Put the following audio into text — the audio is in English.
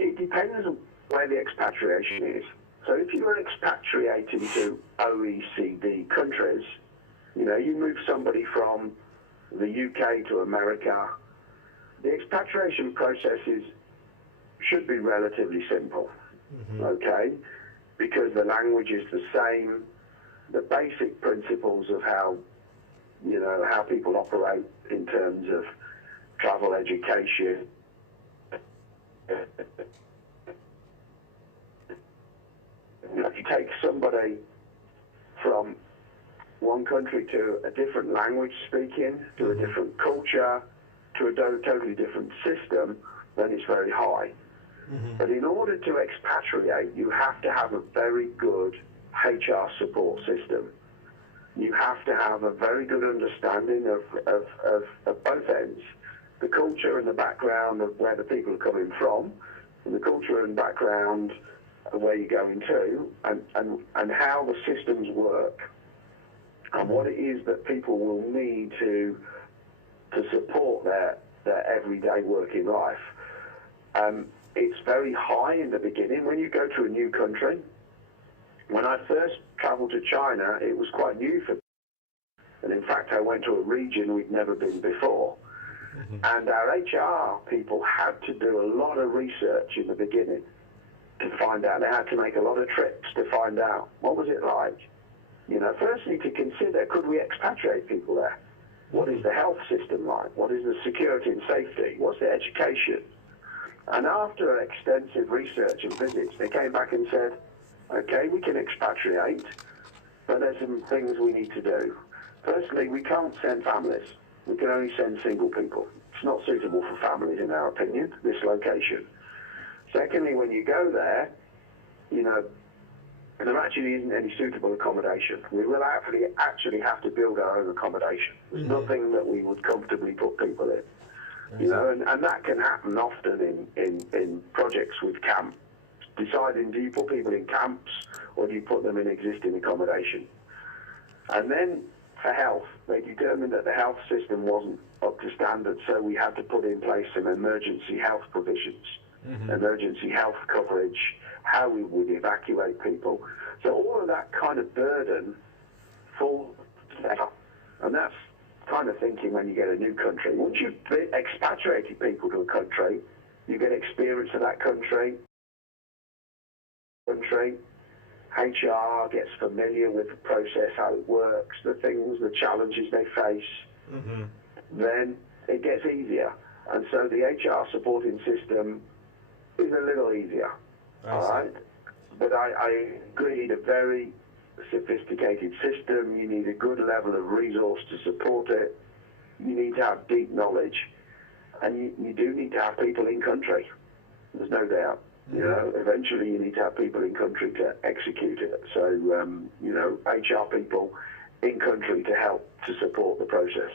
it depends on where the expatriation is. So if you were expatriating to OECD countries, you know, you move somebody from the UK to America, the expatriation processes should be relatively simple, okay? Because the language is the same, the basic principles of how, you know, how people operate in terms of travel, education. If you take somebody from one country to a different language speaking, to a different culture, to a totally different system, then it's very high. But in order to expatriate, you have to have a very good HR support system. You have to have a very good understanding of both ends, the culture and the background of where the people are coming from, and the culture and background of where you're going to, and how the systems work, and what it is that people will need to support their everyday working life. It's very high in the beginning when you go to a new country. When I first travelled to China, it was quite new for me. And in fact, I went to a region we'd never been before. And our HR people had to do a lot of research in the beginning to find out. They had to make a lot of trips to find out what was it like. You know, firstly to consider, could we expatriate people there? What is the health system like? What is the security and safety? What's the education? And after extensive research and visits, they came back and said, okay, we can expatriate, but there's some things we need to do. Firstly, we can't send families. We can only send single people. It's not suitable for families, in our opinion, this location. Secondly, when you go there, you know, there actually isn't any suitable accommodation. We will actually have to build our own accommodation. There's nothing that we would comfortably put people in. You know, and that can happen often in projects with camps. Deciding, do you put people in camps or do you put them in existing accommodation? And then for health, they determined that the health system wasn't up to standard, so we had to put in place some emergency health provisions, emergency health coverage, how we would evacuate people. So all of that kind of burden falls together. And that's kind of thinking when you get a new country. Once you've expatriated people to a country, you get experience of that country. HR gets familiar with the process, how it works, the things, the challenges they face. Then it gets easier. And so the HR supporting system is a little easier. All right? But I agree, you need a very sophisticated system. You need a good level of resource to support it. You need to have deep knowledge. And you do need to have people in country. There's no doubt. You know, eventually you need to have people in country to execute it. So, you know, HR people in country to help to support the process.